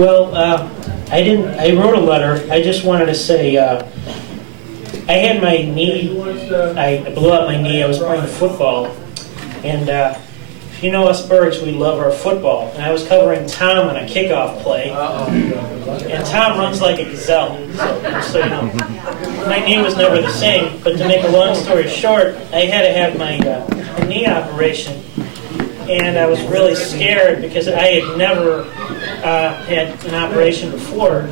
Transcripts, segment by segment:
Well, I wrote a letter. I just wanted to say, I had my knee, I blew out my knee. I was playing football. And if you know us Bergs, we love our football. And I was covering Tom on a kickoff play. And Tom runs like a gazelle. So you know, my knee was never the same. But to make a long story short, I had to have my knee operation. And I was really scared because I had never had an operation before.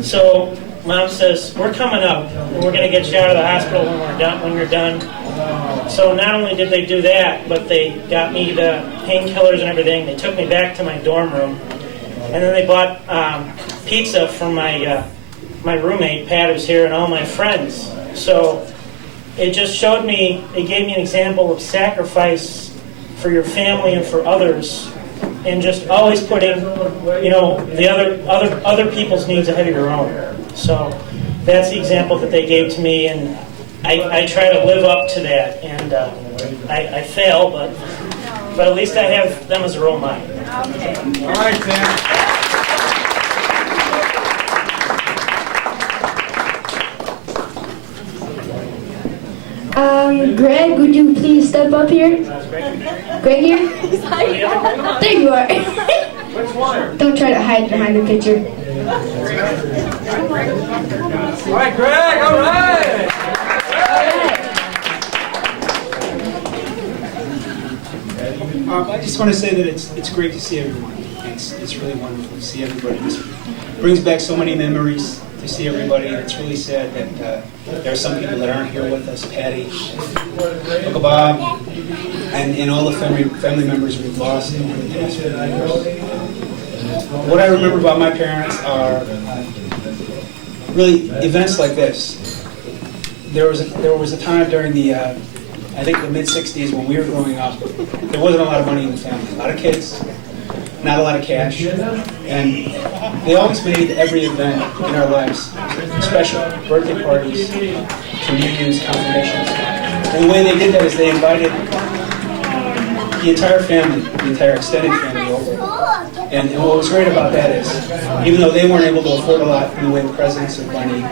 So Mom says, we're coming up, and we're going to get you out of the hospital when you're done. So not only did they do that, but they got me the painkillers and everything. They took me back to my dorm room. And then they bought pizza from my roommate, Pat, who's here, and all my friends. So it just showed me, it gave me an example of sacrifice for your family and for others, and just always putting, you know, the other people's needs ahead of your own. So that's the example that they gave to me, and I try to live up to that. And I fail, but at least I have them as a role model. Okay. All right, Sam. Greg, would you please step up here? Greg here? There you are. Which one? Don't try to hide behind the picture. All right, Greg, all right. I just want to say that it's great to see everyone. It's really wonderful to see everybody. This brings back so many memories to see everybody. And it's really sad that there are some people that aren't here with us. Patty, Uncle Bob, and all the family members we've lost over the past few years. What I remember about my parents are really events like this. There was a time during the I think the mid-'60s when we were growing up, there wasn't a lot of money in the family. A lot of kids, not a lot of cash. And they always made every event in our lives special. Birthday parties, communions, confirmations. And the way they did that is they invited the entire family, the entire extended family over. And what was great about that is, even though they weren't able to afford a lot in the way of presents or money,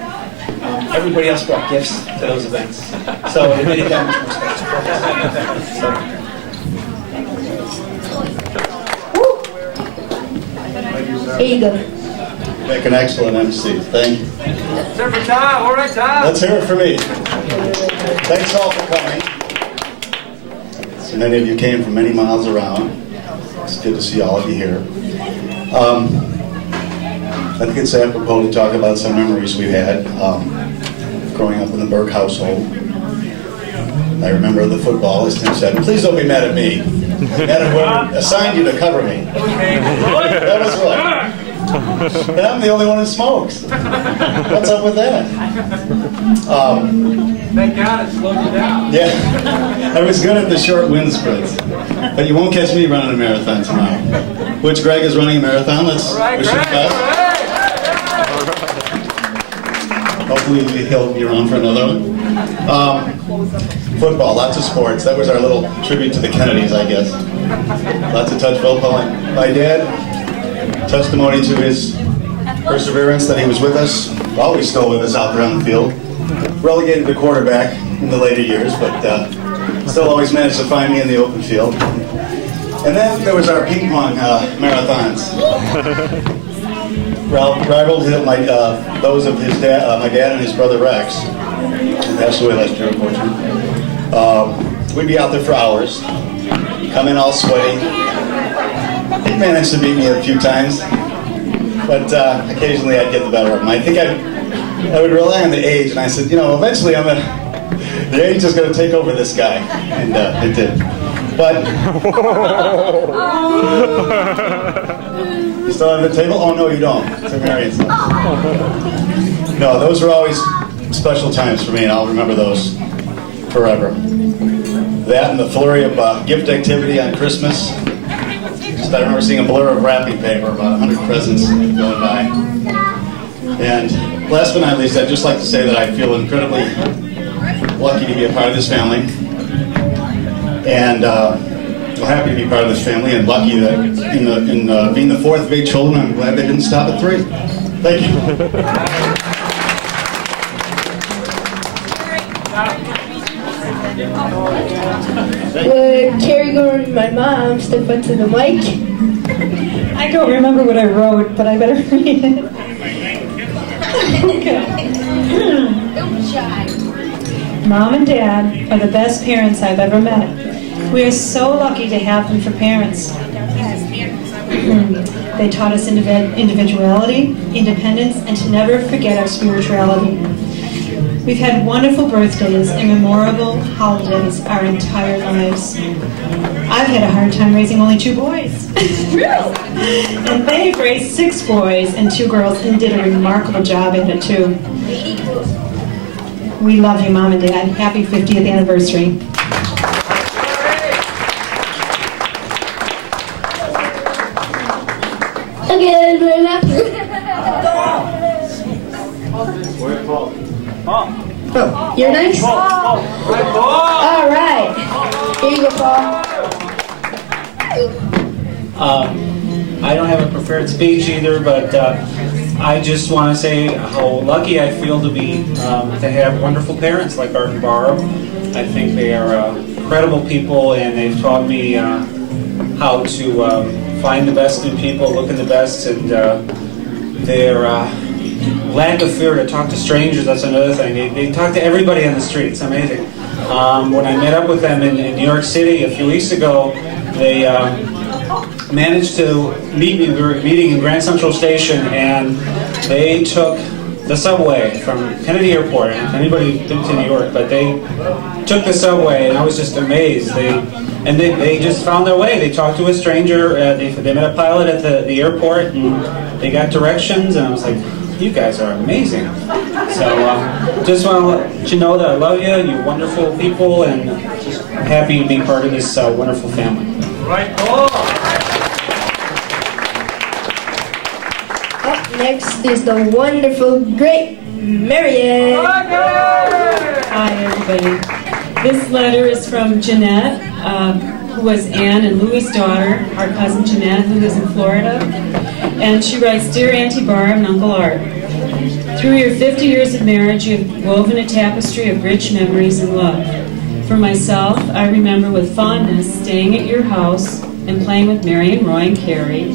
everybody else brought gifts to those events. So it made it that much more special. Here you go. Make an excellent MC. Thank you. Let's hear it for Tom. All right, Tom. Let's hear it for me. Thanks all for coming. So many of you came from many miles around. It's good to see all of you here. I think it's apropos to talk about some memories we've had growing up in the Berg household. I remember the football, as Tim said. Please don't be mad at me. Mad at whoever assigned you to cover me. That was right. And I'm the only one who smokes. What's up with that? Thank God it slowed you down. Yeah, I was good at the short wind sprints. But you won't catch me running a marathon tomorrow. Which Greg is running a marathon. Let's wish him best. Hopefully he'll be around for another one. Football, lots of sports. That was our little tribute to the Kennedys, I guess. Lots of touch football. My dad, testimony to his perseverance that he was with us, always still with us out there on the field. Relegated to quarterback in the later years, but still always managed to find me in the open field. And then there was our ping pong marathons. Rivaled those of his dad, my dad and his brother Rex. He passed away last year, unfortunately. We'd be out there for hours, come in all sweaty. He managed to beat me a few times, but occasionally I'd get the better of him. I think I would rely on the age, and I said, you know, eventually the age is going to take over this guy, and it did. But you still have the table? Oh no, you don't. It's a Marion's. No, those were always special times for me, and I'll remember those forever. That and the flurry of gift activity on Christmas. I remember seeing a blur of wrapping paper, about 100 presents going by. And last but not least, I'd just like to say that I feel incredibly lucky to be a part of this family. And Well, happy to be part of this family, and lucky that in being the fourth of 8 children, I'm glad they didn't stop at 3. Thank you. Would Carrie Gordon and my mom step up to the mic? I don't remember what I wrote, but I better read it. Don't be shy. Mom and Dad are the best parents I've ever met. We are so lucky to have them for parents. They taught us individuality, independence, and to never forget our spirituality. We've had wonderful birthdays and memorable holidays our entire lives. I've had a hard time raising only 2 boys. And they've raised 6 boys and 2 girls and did a remarkable job at it too. We love you, Mom and Dad. Happy 50th anniversary. Okay, right now. Oh, you're next? All right. Here you go, Paul. I don't have a prepared speech either, but I just want to say how lucky I feel to be to have wonderful parents like Art and Barb. I think they are incredible people, and they've taught me how to find the best in people, look at the best, and their lack of fear to talk to strangers, that's another thing. They talk to everybody on the street. It's amazing. When I met up with them in New York City a few weeks ago, they managed to meet me. We were meeting in Grand Central Station, and they took the subway from Kennedy Airport. And anybody been to New York, but they took the subway, and I was just amazed. They just found their way. They talked to a stranger. They met a pilot at the airport, and they got directions. And I was like, you guys are amazing. So just want to let you know that I love you. You're wonderful people, and just happy to be part of this wonderful family. Right, cool. Up next is the wonderful, great Marianne. Hi, everybody. This letter is from Jeanette, who was Anne and Louie's daughter, our cousin Jeanette, who lives in Florida. And she writes, Dear Auntie Barb and Uncle Art, through your 50 years of marriage, you have woven a tapestry of rich memories and love. For myself, I remember with fondness staying at your house and playing with Mary and Roy and Carrie.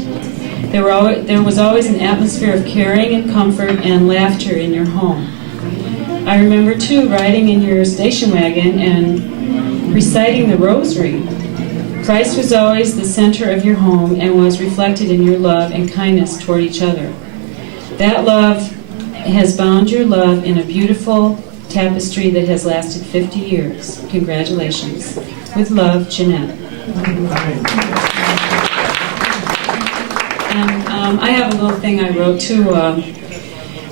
There was always an atmosphere of caring and comfort and laughter in your home. I remember, too, riding in your station wagon and reciting the rosary. Christ was always the center of your home and was reflected in your love and kindness toward each other. That love has bound your love in a beautiful tapestry that has lasted 50 years. Congratulations. With love, Jeanette. And I have a little thing I wrote too.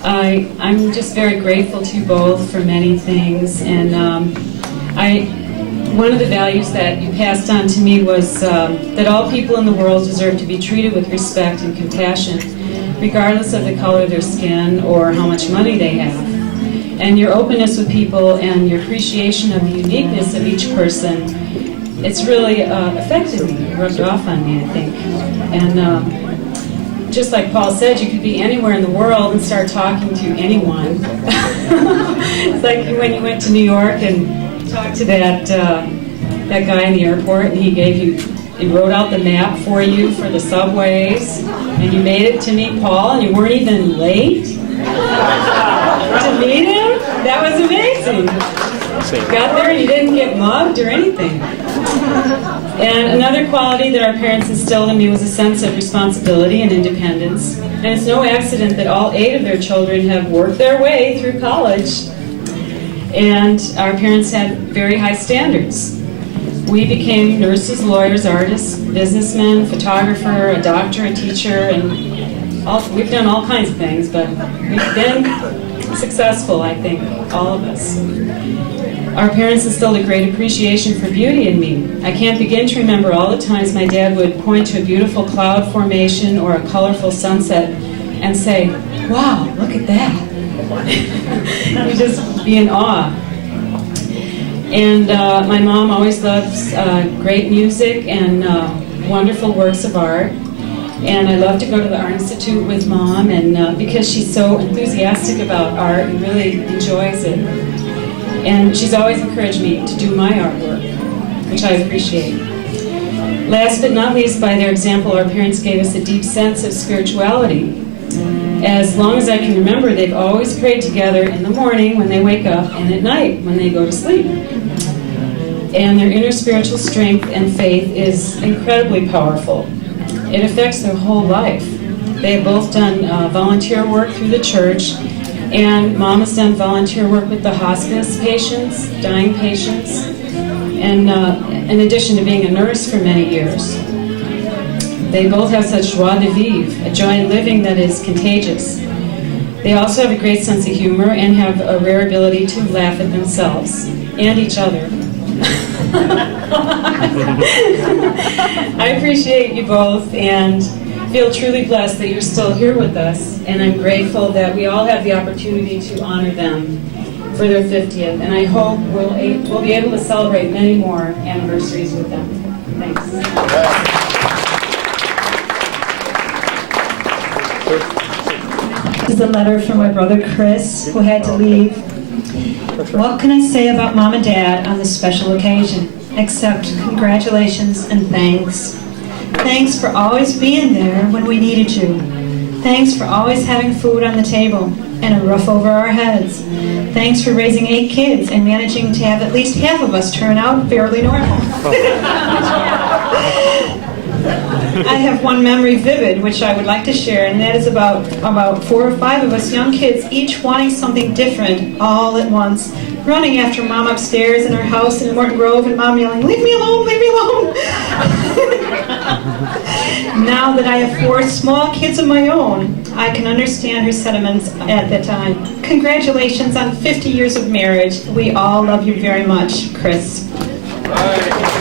I'm just very grateful to you both for many things, and one of the values that you passed on to me was that all people in the world deserve to be treated with respect and compassion, regardless of the color of their skin or how much money they have. And your openness with people and your appreciation of the uniqueness of each person, it's really affected me, rubbed off on me, I think. And just like Paul said, you could be anywhere in the world and start talking to anyone. It's like when you went to New York and talked to that guy in the airport, and he wrote out the map for you for the subways, and you made it to meet Paul, and you weren't even late to meet him. That was amazing. You got there and you didn't get mugged or anything. And another quality that our parents instilled in me was a sense of responsibility and independence. And it's no accident that all 8 of their children have worked their way through college. And our parents had very high standards. We became nurses, lawyers, artists, businessmen, photographer, a doctor, a teacher, and we've done all kinds of things, but we've been successful, I think, all of us. Our parents instilled a great appreciation for beauty in me. I can't begin to remember all the times my dad would point to a beautiful cloud formation or a colorful sunset and say, wow, look at that. You just be in awe. And my mom always loves great music and wonderful works of art. And I love to go to the Art Institute with Mom, and because she's so enthusiastic about art and really enjoys it. And she's always encouraged me to do my artwork, which I appreciate. Last but not least, by their example, our parents gave us a deep sense of spirituality. As long as I can remember, they've always prayed together in the morning when they wake up and at night when they go to sleep. And their inner spiritual strength and faith is incredibly powerful. It affects their whole life. They have both done volunteer work through the church, and Mom has done volunteer work with the hospice patients, dying patients, and in addition to being a nurse for many years. They both have such joie de vivre, a joy in living that is contagious. They also have a great sense of humor and have a rare ability to laugh at themselves and each other. I appreciate you both and feel truly blessed that you're still here with us, and I'm grateful that we all have the opportunity to honor them for their 50th, and I hope we'll be able to celebrate many more anniversaries with them. Thanks. This is a letter from my brother Chris, who had to leave. What can I say about Mom and Dad on this special occasion, except congratulations and thanks. Thanks for always being there when we needed you. Thanks for always having food on the table and a roof over our heads. Thanks for raising 8 kids and managing to have at least half of us turn out fairly normal. I have one memory vivid, which I would like to share, and that is about 4 or 5 of us young kids, each wanting something different all at once, running after Mom upstairs in our house in Morton Grove, and Mom yelling, "Leave me alone, leave me alone!" Now that I have 4 small kids of my own, I can understand her sentiments at that time. Congratulations on 50 years of marriage. We all love you very much, Chris. All right.